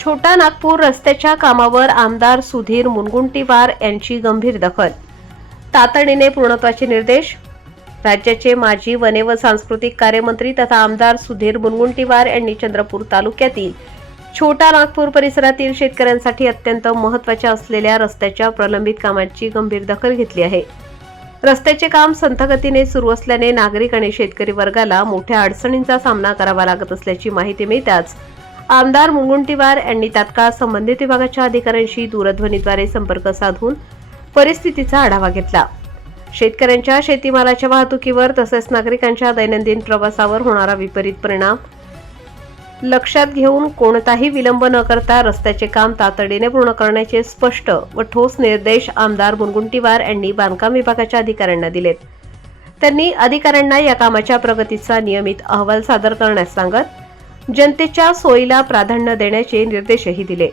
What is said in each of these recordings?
छोटा नागपूर रस्त्याच्या कामावर आमदार सुधीर मुनगुंटीवार यांची गंभीर दखल. तातडीने पूर्णत्वाचे निर्देश. राज्याचे माजी वने व सांस्कृतिक कार्यमंत्री तथा आमदार सुधीर मुनगुंटीवार यांनी चंद्रपूर तालुक्यातील छोटा नागपूर परिसरातील शेतकऱ्यांसाठी अत्यंत महत्त्वाच्या असलेल्या रस्त्याच्या प्रलंबित कामाची गंभीर दखल घेतली आहे. रस्त्याचे काम संथगतीने सुरू असल्याने नागरिक आणि शेतकरी वर्गाला मोठ्या अडचणींचा सामना करावा लागत असल्याची माहिती मिळताच आमदार मुनगुंटीवार यांनी तात्काळ संबंधित विभागाच्या अधिकाऱ्यांशी दूरध्वनीद्वारे संपर्क साधून परिस्थितीचा आढावा घेतला. शेतकऱ्यांच्या शेतीमालाच्या वाहतुकीवर तसेच नागरिकांच्या दैनंदिन प्रवासावर होणारा विपरीत परिणाम. लक्षात घेऊन कोणताही विलंब न करता रस्त्याचे काम तातडीने पूर्ण करण्याचे स्पष्ट व ठोस निर्देश आमदार मुनगुंटीवार यांनी बांधकाम विभागाच्या अधिकाऱ्यांना दिलेत. त्यांनी अधिकाऱ्यांना या कामाच्या प्रगतीचा नियमित अहवाल सादर करण्यास सांगत जनतेच्या सोयीला प्राधान्य देण्याचे निर्देशही दिले.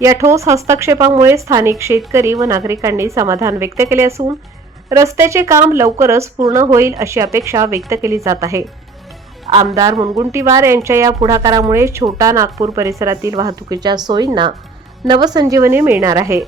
या ठोस हस्तक्षेपामुळे स्थानिक शेतकरी व नागरिकांनी समाधान व्यक्त केले असून रस्त्याचे काम लवकरच पूर्ण होईल अशी अपेक्षा व्यक्त केली जात आहे. आमदार मुनगुंटीवार यांच्या या पुढाकारामुळे छोटा नागपूर परिसरातील वाहतुकीच्या सोयींना नवसंजीवनी मिळणार आहे.